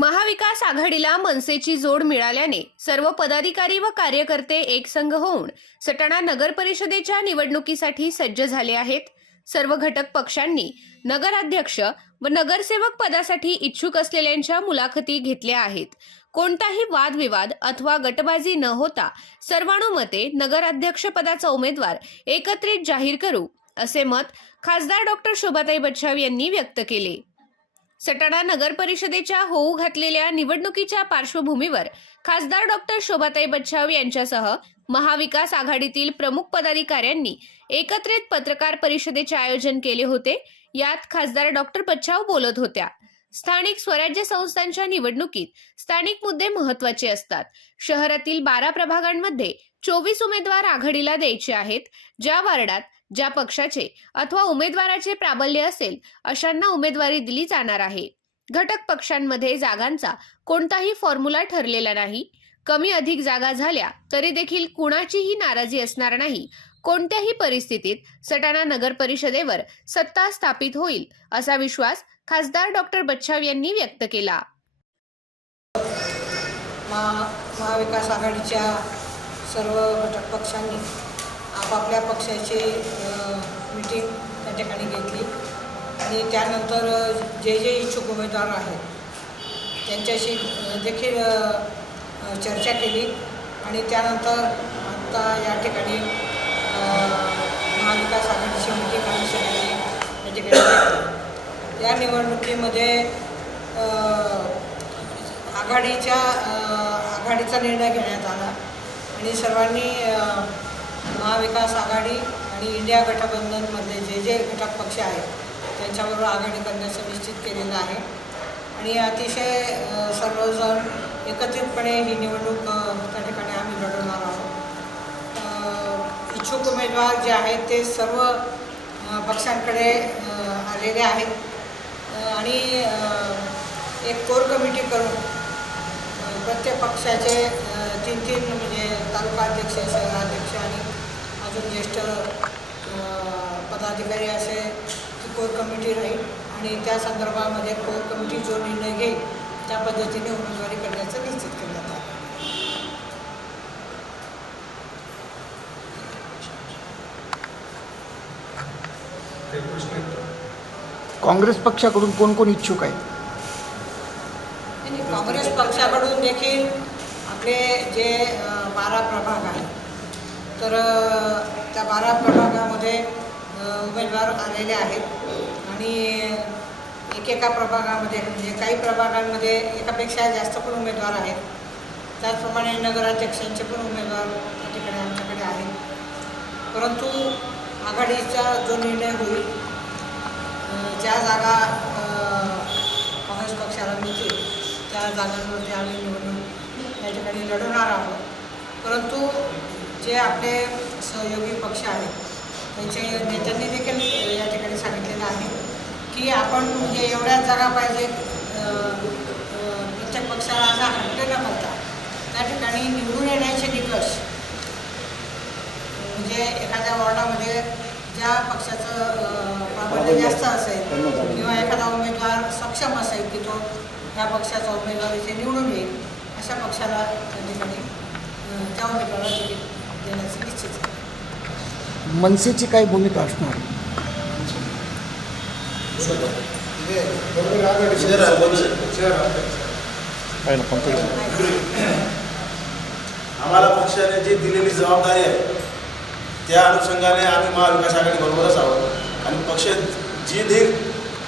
महाविकास आघाडीला मनसेची जोड मिळाल्याने सर्व पदाधिकारी व कार्यकर्ते एकसंघ होऊन सटाणा नगर परिषदेच्या निवडणुकीसाठी सज्ज झाले आहेत. सर्व घटक पक्षांनी नगराध्यक्ष व नगरसेवक पदासाठी इच्छुक असलेल्यांच्या मुलाखती घेतल्या आहेत. कोणताही वादविवाद अथवा गटबाजी न होता सर्वानुमते नगराध्यक्ष पदाचा उमेदवार एकत्रित जाहीर करू असे मत खासदार डॉक्टर शोभाताई बच्छाव यांनी व्यक्त केले. सटाणा नगर परिषदेच्या होऊ घातलेल्या निवडणुकीच्या पार्श्वभूमीवर खासदार डॉक्टर शोभाताई बच्छाव यांच्यासह महाविकास आघाडीतील प्रमुख पदाधिकाऱ्यांनी एकत्रित पत्रकार परिषदेचे आयोजन केले होते. यात खासदार डॉक्टर बच्छाव बोलत होत्या. स्थानिक स्वराज्य संस्थांच्या निवडणुकीत स्थानिक मुद्दे महत्त्वाचे असतात. शहरातील बारा प्रभागांमध्ये चोवीस उमेदवार आघाडीला द्यायचे आहेत. ज्या वार्डात ज्या पक्षाचे अथवा उमेदवाराचे प्राबल्य असेल अशांना उमेदवारी दिली जाणार आहे. घटक पक्षांमध्ये जागांचा कोणताही फॉर्म्युला ठरलेला नाही. कमी अधिक जागा झाल्या तरी देखील कुणाचीही नाराजी असणार नाही. कोणत्याही परिस्थितीत सटाणा नगर परिषदेवर सत्ता स्थापित होईल असा विश्वास खासदार डॉक्टर बच्छाव यांनी व्यक्त केला. महा महाविकास आघाडीच्या सर्व घटक पक्षांनी आपापल्या पक्षाची मीटिंग त्या ठिकाणी घेतली. आणि त्यानंतर जे जे इच्छुक उमेदवार आहेत त्यांच्याशी देखील चर्चा केली. आणि त्यानंतर आत्ता या ठिकाणी महाविकास आघाडीची मीटिंग आणि सगळ्यांनी या ठिकाणी या निवडणुकीमध्ये आघाडीच्या आघाडीचा निर्णय घेण्यात आला. आणि सर्वांनी महाविकास आघाडी आणि इंडिया गठबंधनमधले जे जे घटक पक्ष आहेत त्यांच्याबरोबर आघाडी करण्याचं निश्चित केलेलं आहे. आणि अतिशय सर्वजण एकत्रितपणे ही निवडणूक त्या ठिकाणी आम्ही लढवणार आहोत. इच्छुक उमेदवार जे आहेत ते सर्व पक्षांकडे आलेले आहेत. आणि एक कोर कमिटी करून प्रत्येक पक्षाचे तीन तीन म्हणजे तालुका अध्यक्ष शहराध्यक्ष आणि अजून ज्येष्ठ पदाधिकारी असे ती कोर कमिटी राहील आणि त्या संदर्भामध्ये कोर कमिटी जो निर्णय घेईल त्या पद्धतीने उमेदवारी करण्याचं निश्चित करण्यात आलं. काँग्रेस पक्षाकडून कोण कोण इच्छुक आहे? आणि काँग्रेस पक्षाकडून देखील आपले जे बारा प्रभाग आहेत तर त्या बारा प्रभागामध्ये उमेदवार आलेले आहेत. आणि एकेका प्रभागामध्ये म्हणजे काही प्रभागांमध्ये एकापेक्षा जास्त पण उमेदवार आहेत. त्याचप्रमाणे नगराध्यक्षांचे पण उमेदवार त्या ठिकाणी आमच्याकडे आहेत. परंतु आघाडीचा जो निर्णय होईल ज्या जागा काँग्रेस पक्षाला मिळतील त्या जागांवरती आम्ही निवडणूक या ठिकाणी लढवणार आहोत. परंतु जे आपले सहयोगी पक्ष आहेत त्यांचे नेत्यांनी देखील या ठिकाणी सांगितलेलं आहे की आपण म्हणजे एवढ्याच जागा पाहिजे प्रत्येक पक्षाला असा हट्ट न करता त्या ठिकाणी निवडून येण्याचे निकष म्हणजे एखाद्या वॉर्डामध्ये ज्या पक्षाचं प्राबल्य जास्त असेल किंवा एखादा उमेदवार सक्षम असेल की तो त्या पक्षाचा उमेदवार इथे निवडून येईल अशा पक्षाला त्या ठिकाणी त्या उमेदवाराला देण्याचं निश्चित आहे मनसेची काय भूमिका असणार? आम्हाला पक्षाने जी दिलेली जबाबदारी आहे त्या अनुषंगाने आम्ही महाविकास आघाडीबरोबरच आहोत. आणि पक्ष जी देईल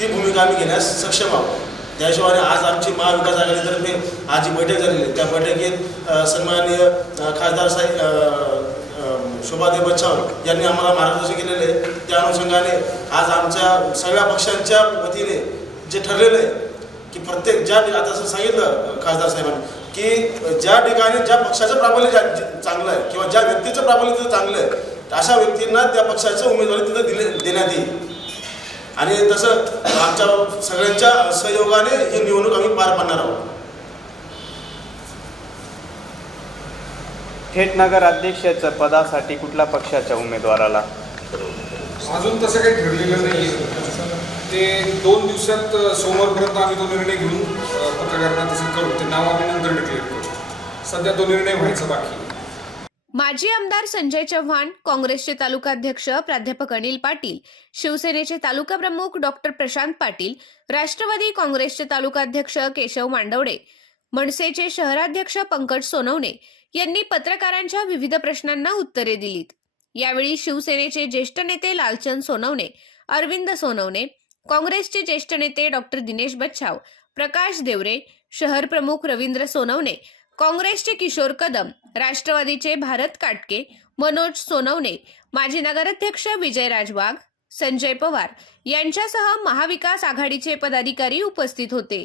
ती भूमिका आम्ही घेण्यास सक्षम आहोत. त्या हिशोबाने आज आमची महाविकास आघाडीतर्फे आज जी बैठक झालेली आहे. त्या बैठकीत अ, सन्माननीय अ, खासदार साहेब अ, शोभादेव बच्चाव यांनी आम्हाला मार्गदर्शन केलेले आहे. त्या अनुषंगाने आज आमच्या सगळ्या पक्षांच्या वतीने जे ठरलेलं आहे की प्रत्येक ज्या आता असं सांगितलं खासदार साहेबांनी की ज्या ठिकाणी ज्या पक्षाचं प्राबल्य चांगलं आहे किंवा ज्या व्यक्तीचं प्राबल्य तिथं चांगलं आहे अशा व्यक्तींना त्या पक्षाचं उमेदवारी तिथं दिले देण्यात येईल. आणि तसं आमच्या सगळ्यांच्या सहयोगाने ही निवडणूक आम्ही पार पाडणार आहोत. थेट नगर अध्यक्षाच्या पदासाठी कुठल्या पक्षाच्या उमेदवाराला? अजून तसं काही ठरलेलं नाही ते दोन दिवसात सोमवारपर्यंत आम्ही तो निर्णय घेऊन पत्रकारांना तसं करू. ते नाव आम्ही नंतर डिक्लेअर करू. सध्या तो निर्णय व्हायचा बाकी. माजी आमदार संजय चव्हाण काँग्रेसचे तालुकाध्यक्ष प्राध्यापक अनिल पाटील शिवसेनेचे तालुका प्रमुख डॉक्टर प्रशांत पाटील राष्ट्रवादी काँग्रेसचे तालुकाध्यक्ष केशव मांडवडे मनसेचे शहराध्यक्ष पंकज सोनवणे यांनी पत्रकारांच्या विविध प्रश्नांना उत्तरे दिलीत. यावेळी शिवसेनेचे ज्येष्ठ नेते लालचंद सोनवणे अरविंद सोनवणे काँग्रेसचे ज्येष्ठ नेते डॉक्टर दिनेश बच्छाव प्रकाश देवरे शहर प्रमुख रवींद्र सोनवणे काँग्रेसचे किशोर कदम राष्ट्रवादीचे भारत काटके मनोज सोनवणे माजी नगराध्यक्ष विजय राजवाघ संजय पवार यांच्यासह महाविकास आघाडीचे पदाधिकारी उपस्थित होते.